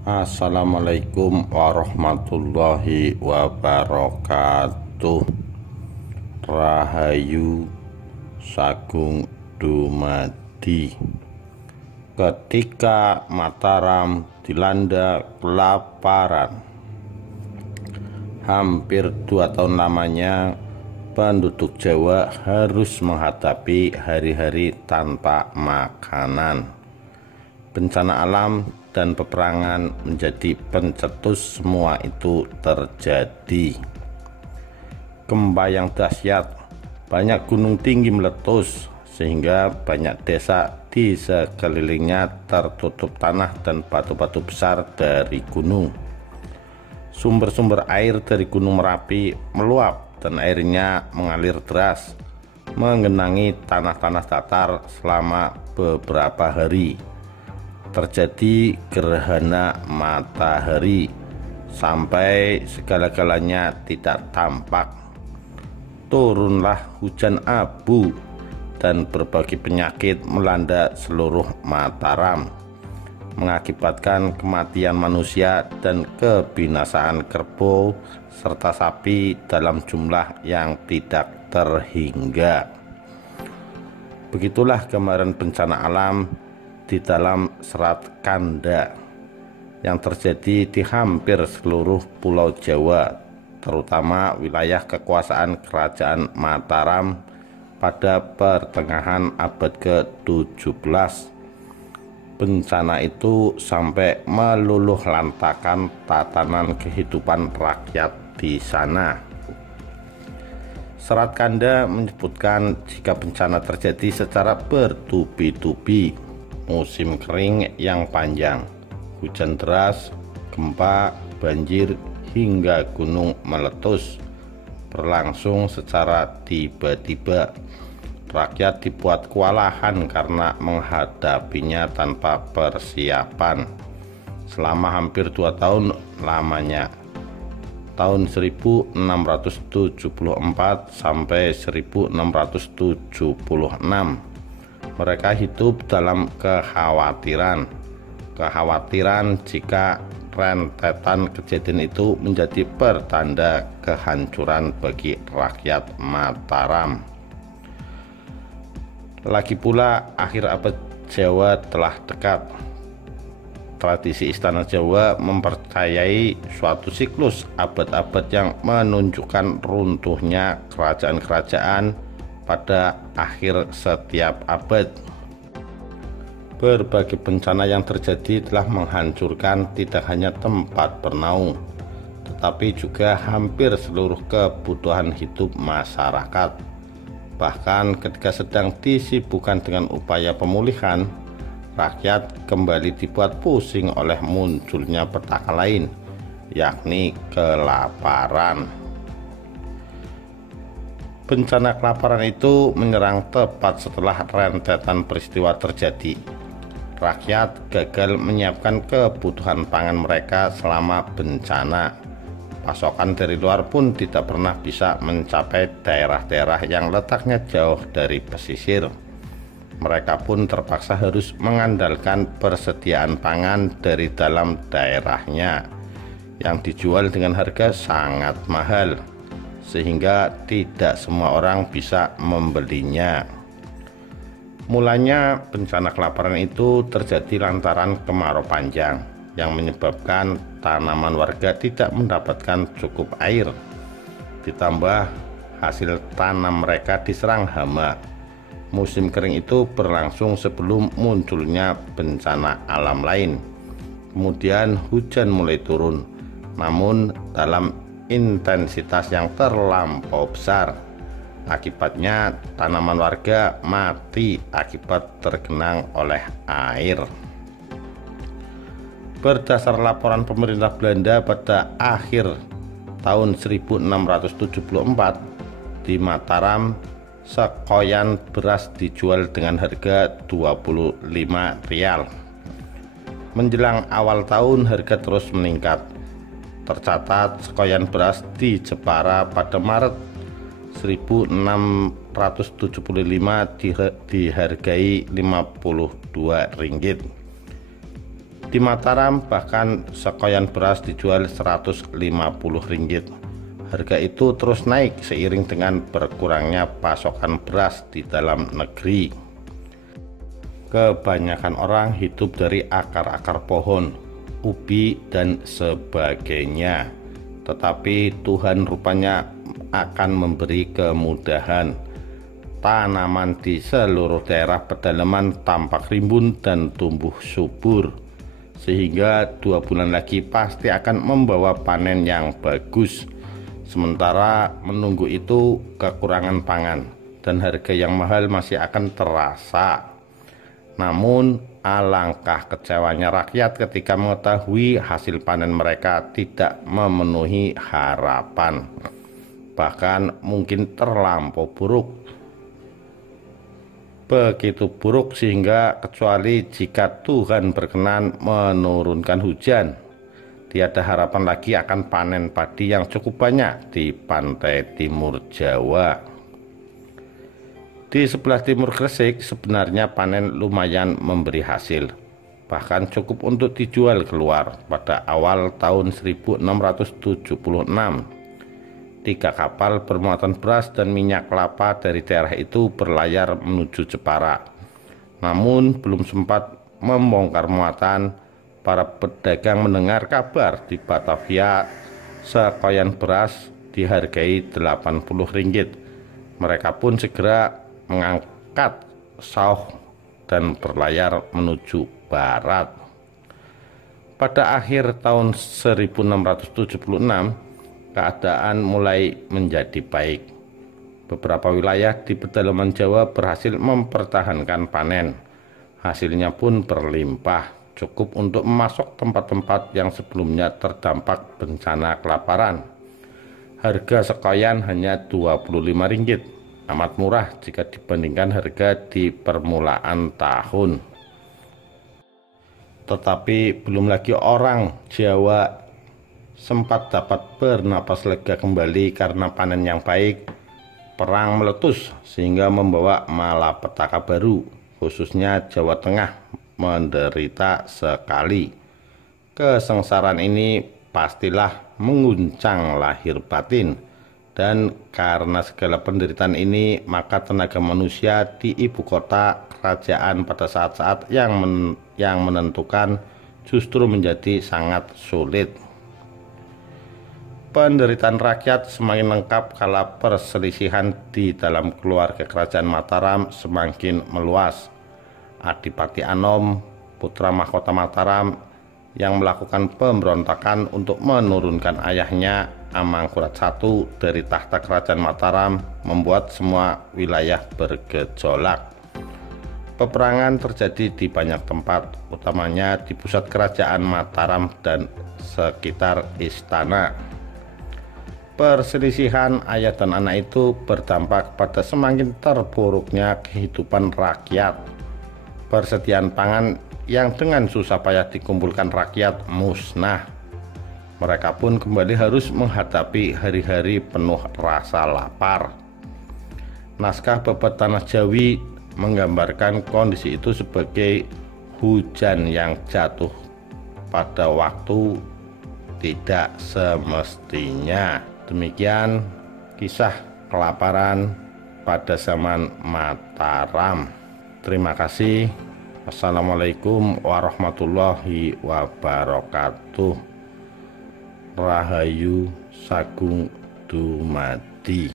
Assalamualaikum warahmatullahi wabarakatuh. Rahayu Sagung dumadi. Ketika Mataram dilanda kelaparan, hampir 2 tahun lamanya penduduk Jawa harus menghadapi hari-hari tanpa makanan. Bencana alam dan peperangan menjadi pencetus semua itu terjadi. Gempa yang dahsyat, banyak gunung tinggi meletus sehingga banyak desa di sekelilingnya tertutup tanah dan batu-batu besar dari gunung. Sumber-sumber air dari Gunung Merapi meluap dan airnya mengalir deras, menggenangi tanah-tanah datar selama beberapa hari. Terjadi gerhana matahari sampai segala-galanya tidak tampak. Turunlah hujan abu dan berbagai penyakit melanda seluruh Mataram, mengakibatkan kematian manusia dan kebinasaan kerbau serta sapi dalam jumlah yang tidak terhingga. Begitulah gambaran bencana alam di dalam Serat Kanda yang terjadi di hampir seluruh Pulau Jawa, terutama wilayah kekuasaan Kerajaan Mataram pada pertengahan abad ke-17. Bencana itu sampai meluluh lantakan tatanan kehidupan rakyat di sana. Serat Kanda menyebutkan jika bencana terjadi secara bertubi-tubi, musim kering yang panjang, hujan deras, gempa, banjir, hingga gunung meletus berlangsung secara tiba-tiba. Rakyat dibuat kewalahan karena menghadapinya tanpa persiapan selama hampir 2 tahun lamanya, tahun 1674 sampai 1676. Mereka hidup dalam kekhawatiran jika rentetan kejadian itu menjadi pertanda kehancuran bagi rakyat Mataram. Lagi pula akhir abad Jawa telah dekat. Tradisi Istana Jawa mempercayai suatu siklus abad-abad yang menunjukkan runtuhnya kerajaan-kerajaan pada akhir setiap abad. Berbagai bencana yang terjadi telah menghancurkan tidak hanya tempat bernaung, tetapi juga hampir seluruh kebutuhan hidup masyarakat. Bahkan ketika sedang disibukkan dengan upaya pemulihan, rakyat kembali dibuat pusing oleh munculnya petaka lain, yakni kelaparan. Bencana kelaparan itu menyerang tepat setelah rentetan peristiwa terjadi. Rakyat gagal menyiapkan kebutuhan pangan mereka selama bencana. Pasokan dari luar pun tidak pernah bisa mencapai daerah-daerah yang letaknya jauh dari pesisir. Mereka pun terpaksa harus mengandalkan persediaan pangan dari dalam daerahnya yang dijual dengan harga sangat mahal, sehingga tidak semua orang bisa membelinya. Mulanya bencana kelaparan itu terjadi lantaran kemarau panjang yang menyebabkan tanaman warga tidak mendapatkan cukup air. Ditambah hasil tanam mereka diserang hama. Musim kering itu berlangsung sebelum munculnya bencana alam lain. Kemudian hujan mulai turun, namun dalam intensitas yang terlampau besar. Akibatnya tanaman warga mati akibat tergenang oleh air. Berdasar laporan pemerintah Belanda pada akhir tahun 1674, di Mataram sekoyan beras dijual dengan harga 25 rial. Menjelang awal tahun harga terus meningkat. Tercatat sekoyan beras di Jepara pada Maret 1675 dihargai Rp52. Di Mataram bahkan sekoyan beras dijual Rp150. Harga itu terus naik seiring dengan berkurangnya pasokan beras di dalam negeri. Kebanyakan orang hidup dari akar-akar pohon, ubi, dan sebagainya. Tetapi Tuhan rupanya akan memberi kemudahan. Tanaman di seluruh daerah pedalaman tampak rimbun dan tumbuh subur, sehingga 2 bulan lagi pasti akan membawa panen yang bagus. Sementara menunggu itu kekurangan pangan dan harga yang mahal masih akan terasa. Namun alangkah kecewanya rakyat ketika mengetahui hasil panen mereka tidak memenuhi harapan, bahkan mungkin terlampau buruk. Begitu buruk sehingga kecuali jika Tuhan berkenan menurunkan hujan, tiada harapan lagi akan panen padi yang cukup banyak di pantai timur Jawa. Di sebelah timur Gresik sebenarnya panen lumayan memberi hasil, bahkan cukup untuk dijual keluar pada awal tahun 1676. 3 kapal bermuatan beras dan minyak kelapa dari daerah itu berlayar menuju Jepara. Namun belum sempat membongkar muatan, para pedagang mendengar kabar di Batavia sekoyan beras dihargai Rp80. Mereka pun segera mengangkat sauh dan berlayar menuju barat. Pada akhir tahun 1676, keadaan mulai menjadi baik. Beberapa wilayah di pedalaman Jawa berhasil mempertahankan panen. Hasilnya pun berlimpah, cukup untuk memasok tempat-tempat yang sebelumnya terdampak bencana kelaparan. Harga sekoyan hanya Rp25, amat murah jika dibandingkan harga di permulaan tahun. Tetapi belum lagi orang Jawa sempat dapat bernapas lega kembali karena panen yang baik. Perang meletus sehingga membawa malapetaka baru, khususnya Jawa Tengah menderita sekali. Kesengsaraan ini pastilah mengguncang lahir batin, dan karena segala penderitaan ini maka tenaga manusia di ibu kota kerajaan pada saat-saat yang menentukan justru menjadi sangat sulit. Penderitaan rakyat semakin lengkap kala perselisihan di dalam keluarga kerajaan Mataram semakin meluas. Adipati Anom, putra mahkota Mataram, yang melakukan pemberontakan untuk menurunkan ayahnya Amangkurat I dari tahta kerajaan Mataram, membuat semua wilayah bergejolak. Peperangan terjadi di banyak tempat, utamanya di pusat kerajaan Mataram dan sekitar istana. Perselisihan ayah dan anak itu berdampak pada semakin terpuruknya kehidupan rakyat. Persediaan pangan yang dengan susah payah dikumpulkan rakyat musnah. Mereka pun kembali harus menghadapi hari-hari penuh rasa lapar. Naskah Babat Tanah Jawi menggambarkan kondisi itu sebagai hujan yang jatuh pada waktu tidak semestinya. Demikian kisah kelaparan pada zaman Mataram. Terima kasih. Wassalamualaikum warahmatullahi wabarakatuh. Rahayu Sagung Dumadi.